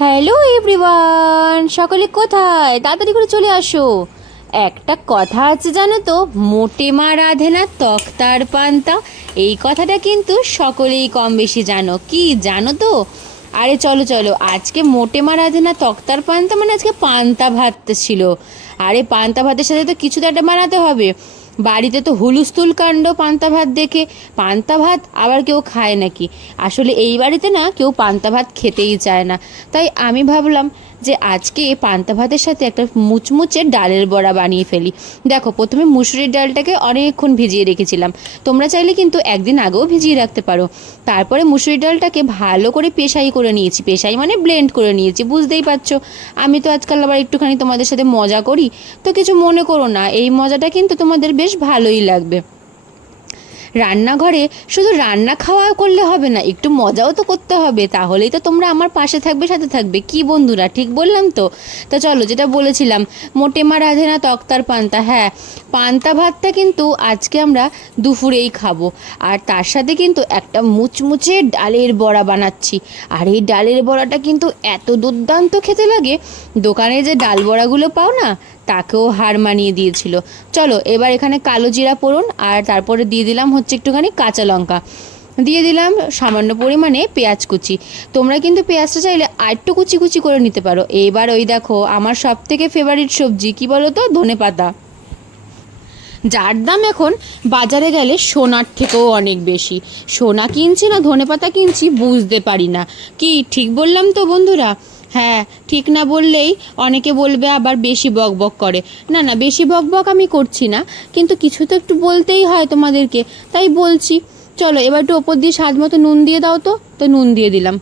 Hello everyone সকলে কোথায়? তাড়াতাড়ি করে চলে আসো। একটা কথা আছে জানো তো? মোটে মা রাধে না তক্তার পান্তা। এই কথাটা কিন্তু সকলেই কম বেশি জানো। কি জানো তো? আরে চলো চলো। আজকে মোটে মা রাধে না তক্তার পান্তা মানে আজকে পান্তা ভাত ছিল। আরে পান্তা ভাতের সাথে তো কিছু তো একটা বানাতে হবে। বাড়িতে তো হুলুস্থুল কাণ্ড, পান্তা ভাত দেখে। পান্তা ভাত আবার কেউ খায় নাকি? আসলে এই বাড়িতে না কেউ পান্তা ভাত খেতেই চায় না। তাই আমি ভাবলাম যে আজকে পান্তা ভাতের সাথে একটা মুচমুচে ডালের বড়া বানিয়ে ফেলি। দেখো, প্রথমে মুসুরির ডালটাকে অনেকক্ষণ ভিজিয়ে রেখেছিলাম। তোমরা চাইলে কিন্তু একদিন আগেও ভিজিয়ে রাখতে পারো। তারপরে মুসুরির ডালটাকে ভালো করে পেশাই করে নিয়েছি। পেশাই মানে ব্লেন্ড করে নিয়েছি, বুঝতেই পারছ? আমি তো আজকাল আবার একটুখানি তোমাদের সাথে মজা করি। তো কিছু মনে করো না, এই মজাটা কিন্তু তোমাদের বেশ ভালোই লাগবে। রান্নাঘরে শুধু রান্না খাওয়া করলে হবে না, একটু মজাও তো করতে হবে। তাহলেই তো তোমরা আমার পাশে থাকবে, সাথে থাকবে। কি বন্ধুরা, ঠিক বললাম তো? তা চলো, যেটা বলেছিলাম, মোটে মা রাধে না তক্তার পান্তা। হ্যাঁ পান্তা ভাতটা কিন্তু আজকে আমরা দুপুরেই খাব। আর তার সাথে কিন্তু একটা মুচমুচে ডালের বড়া বানাচ্ছি। আর এই ডালের বড়াটা কিন্তু এত দুর্দান্ত খেতে লাগে, দোকানে যে ডাল বড়াগুলো পাও না তাকেও হার মানিয়ে দিয়েছিল। চলো, এবার এখানে কালো জিরা পড়ুন আর তারপরে দিয়ে দিলাম হচ্ছে একটুখানি কাঁচা লঙ্কা। দিয়ে দিলাম সামান্য পরিমাণে পেঁয়াজ কুচি। তোমরা কিন্তু পেঁয়াজটা চাইলে আরেকটু কুচি কুচি করে নিতে পারো। এবার ওই দেখো, আমার সব থেকে ফেভারিট সবজি কি বলো তো ধনে পাতা। যার দাম এখন বাজারে গেলে সোনার থেকেও অনেক বেশি। সোনা কিনছি না ধনেপাতা কিনছি বুঝতে পারি না। কি ঠিক বললাম তো বন্ধুরা? হ্যাঁ ঠিক না বললেই অনেকে বলবে আবার বেশি বক বক করে। না না, বেশি বক বক আমি করছি না, কিন্তু কিছু তো একটু বলতেই হয় তোমাদেরকে। তাই বলছি, চলো এবার একটু ওপর দিয়ে স্বাদ মতো নুন দিয়ে দাও তো তো নুন দিয়ে দিলাম।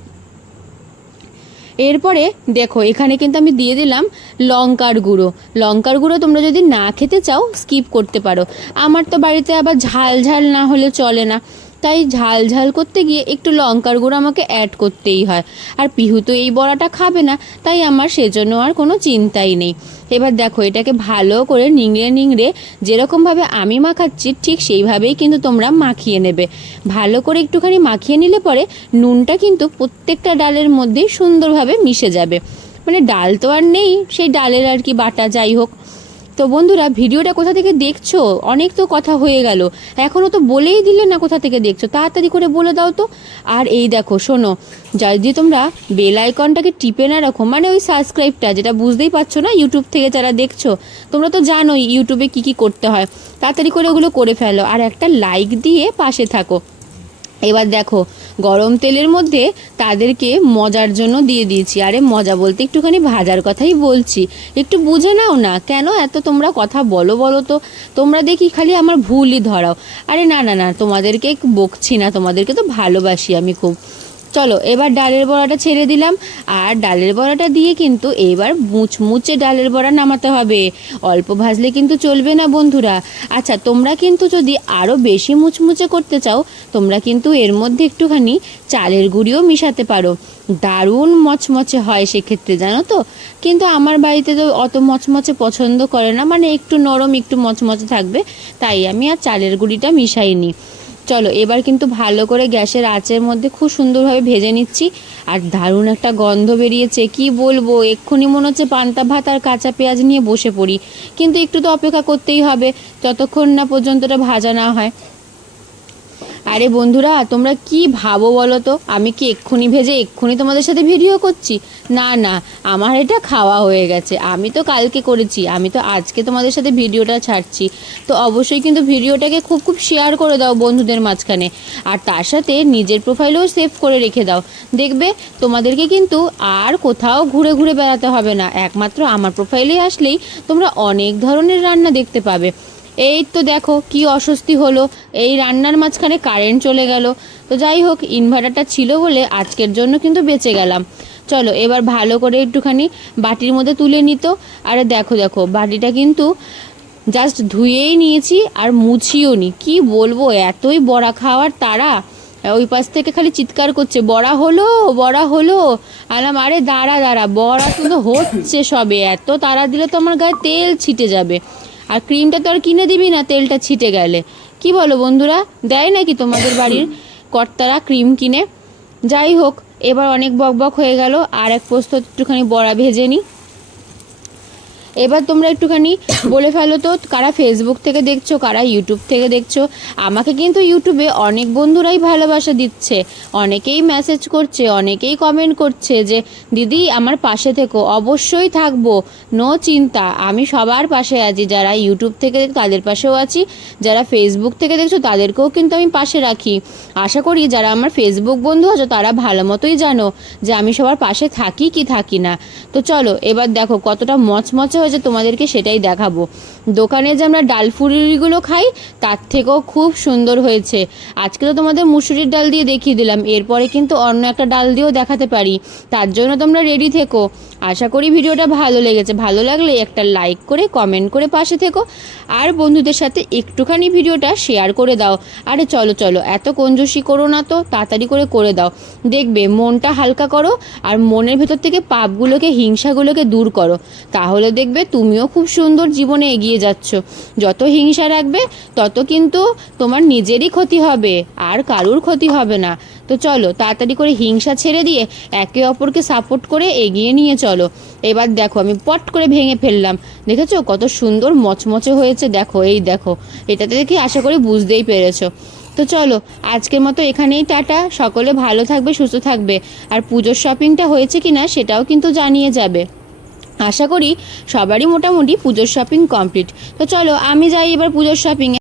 এরপরে দেখো, এখানে কিন্তু আমি দিয়ে দিলাম লঙ্কার গুঁড়ো। লঙ্কার গুঁড়ো তোমরা যদি না খেতে চাও স্কিপ করতে পারো। আমার তো বাড়িতে আবার ঝাল ঝাল না হলে চলে না। তাই ঝাল ঝাল করতে গিয়ে একটু লঙ্কার গুঁড়ো আমাকে অ্যাড করতেই হয়। আর পিহু তো এই বড়াটা খাবে না, তাই আমার সেজন্য আর কোনো চিন্তাই নেই। এবার দেখো, এটাকে ভালো করে নিংড়ে নিংড়ে যেরকমভাবে আমি মাখাচ্ছি, ঠিক সেইভাবেই কিন্তু তোমরা মাখিয়ে নেবে। ভালো করে একটুখানি মাখিয়ে নিলে পরে নুনটা কিন্তু প্রত্যেকটা ডালের মধ্যেই সুন্দরভাবে মিশে যাবে। মানে ডাল তো আর নেই, সেই ডালের আর কি বাটা যাই হোক। তো বন্ধুরা, ভিডিওটা কোথা থেকে দেখছ? অনেক তো কথা হয়ে গেল। এখনও তো বলেই দিলে না কোথা থেকে দেখছ। তাড়াতাড়ি করে বলে দাও তো। আর এই দেখো, শোনো, যদি তোমরা বেল আইকনটাকে টিপে না রাখো মানে ওই সাবস্ক্রাইবটা যেটা বুঝতেই পারছ না ইউটিউব থেকে যারা দেখছ, তোমরা তো জানোই ইউটিউবে কি কি করতে হয়। তাড়াতাড়ি করে ওগুলো করে ফেলো। আর একটা লাইক দিয়ে পাশে থাকো। এবার দেখো, গরম তেলের মধ্যে তাদেরকে মজার জন্য দিয়ে দিয়েছি। আরে মজা বলতে একটুখানি ভাজার কথাই বলছি। একটু বুঝে নাও না, কেন এত তোমরা কথা বলো বলো তো? তোমরা দেখি খালি আমার ভুলই ধরাও। আরে না না না, তোমাদেরকে বকছি না, তোমাদেরকে তো ভালোবাসি আমি খুব। চলো, এবার ডালের বড়াটা ছেড়ে দিলাম। আর ডালের বড়াটা দিয়ে কিন্তু এবার মুচমুচে ডালের বড়া নামাতে হবে। অল্প ভাজলে কিন্তু চলবে না বন্ধুরা। আচ্ছা তোমরা কিন্তু যদি আরও বেশি মুচমুচে করতে চাও, তোমরা কিন্তু এর মধ্যে একটুখানি চালের গুঁড়িও মিশাতে পারো। দারুণ মচমচে হয় সেক্ষেত্রে, জানো তো? কিন্তু আমার বাড়িতে তো অত মচমচে পছন্দ করে না। মানে একটু নরম, একটু মচমচে থাকবে। তাই আমি আর চালের গুঁড়িটা মিশাইনি। চলো, এবার কিন্তু ভালো করে গ্যাসের আঁচের মধ্যে খুব সুন্দরভাবে ভেজে নিচ্ছি। আর দারুণ একটা গন্ধ বেরিয়েছে, কি বলব? এক্ষুনি মনে হচ্ছে পান্তা ভাত আর কাঁচা পেঁয়াজ নিয়ে বসে পড়ি। কিন্তু একটু তো অপেক্ষা করতেই হবে, যতক্ষণ না পর্যন্ত ভাজা না হয়। আরে বন্ধুরা, তোমরা কি ভাবো বলো তো আমি কি এক্ষুনি ভেজে এক্ষুনি তোমাদের সাথে ভিডিও করছি? না না, আমার এটা খাওয়া হয়ে গেছে। আমি তো কালকে করেছি, আমি তো আজকে তোমাদের সাথে ভিডিওটা ছাড়ছি। তো অবশ্যই কিন্তু ভিডিওটাকে খুব খুব শেয়ার করে দাও বন্ধুদের মাঝখানে। আর তার সাথে নিজের প্রোফাইলেও সেভ করে রেখে দাও। দেখবে, তোমাদেরকে কিন্তু আর কোথাও ঘুরে ঘুরে বেড়াতে হবে না। একমাত্র আমার প্রোফাইলে আসলেই তোমরা অনেক ধরনের রান্না দেখতে পাবে। এই তো দেখো কি অস্বস্তি হলো। এই রান্নার মাঝখানে কারেন্ট চলে গেল। তো যাই হোক ইনভার্টারটা ছিল বলে আজকের জন্য কিন্তু বেঁচে গেলাম। চলো, এবার ভালো করে একটুখানি বাটির মধ্যে তুলে নিত। আর দেখো দেখো, বাটিটা কিন্তু জাস্ট ধুয়েই নিয়েছি আর মুছিও নি কি বলব, এতই বড়া খাওয়ার তারা। ওই পাশ থেকে খালি চিৎকার করছে, বড়া হলো বড়া হলো। আলাম, আরে দাঁড়া দাঁড়া, বড়া কিন্তু হচ্ছে সবে। এত তারা দিলে তো আমার গায়ে তেল ছিটে যাবে। আর ক্রিমটা তো আর কিনে দিবি না, তেলটা ছিটে গেলে। কি বলো বন্ধুরা? দেয় নাকি তোমাদের বাড়ির কর্তারা ক্রিম কিনে? যাই হোক, এবার অনেক বকবক হয়ে গেল, আর এক পোস্ত একটুখানি বড়া ভেজে নিই এবার তোমরা একটুখানি বলে ফেলো তো, কারা ফেসবুক থেকে দেখছ, কারা ইউটিউব থেকে দেখছ। আমাকে কিন্তু ইউটিউবে অনেক বন্ধুরাই ভালোবাসা দিচ্ছে। অনেকেই মেসেজ করছে, অনেকেই কমেন্ট করছে যে, দিদি, আমার পাশে থেকো, অবশ্যই থাকব। নো চিন্তা, আমি সবার পাশে আছি। যারা ইউটিউব থেকে তাদের পাশেও আছি। যারা ফেসবুক থেকে দেখছ, তাদেরকেও কিন্তু আমি পাশে রাখি। আশা করি যারা আমার ফেসবুক বন্ধু আছো, তারা ভালো মতোই জানো যে, আমি সবার পাশে থাকি কি থাকি না। তো চলো, এবার দেখো কতটা মচমচে হয়েছে তোমাদেরকে সেটাই দেখাবো। দোকানে যে আমরা ডাল ফুলুরিগুলো খাই, তার থেকেও খুব সুন্দর হয়েছে। আজকে তো তোমাদের মুসুরির ডাল দিয়ে দেখিয়ে দিলাম। এরপরে কিন্তু অন্য একটা ডাল দিয়েও দেখাতে পারি। তার জন্য তোমরা রেডি থেকো। আশা করি ভিডিওটা ভালো লেগেছে। ভালো লাগলে একটা লাইক করে কমেন্ট করে পাশে থেকো। আর বন্ধুদের সাথে একটুখানি ভিডিওটা শেয়ার করে দাও। আরে চলো চলো, এত কঞ্জুসি করো না তো, তাড়াতাড়ি করে করে দাও। দেখবে মনটা হালকা করো, আর মনের ভেতর থেকে পাপগুলোকে, হিংসাগুলোকে দূর করো। তাহলে দেখবে তুমিও খুব সুন্দর জীবনে এগিয়ে যাচ্ছ। যত হিংসা রাখবে, তত কিন্তু তোমার নিজেরই ক্ষতি হবে, আর কারুর ক্ষতি হবে না। তো চলো, তাড়াতাড়ি করে হিংসা ছেড়ে দিয়ে একে অপরকে সাপোর্ট করে এগিয়ে নিয়ে চলো। এবার দেখো, আমি পট করে ভেঙে ফেললাম। দেখেছ? কত সুন্দর মচমচে হয়েছে। দেখো, এই দেখো, এটাতে দেখে আশা করি বুঝতেই পেরেছ। তো চলো, আজকের মতো এখানেই টাটা। সকলে ভালো থাকবে, সুস্থ থাকবে। আর পুজোর শপিংটা হয়েছে কিনা, সেটাও কিন্তু জানিয়ে যাবে। আশা করি সবারই মোটামুটি পুজোর শপিং কমপ্লিট তো চলো আমি যাই এবার পুজোর শপিংয়ে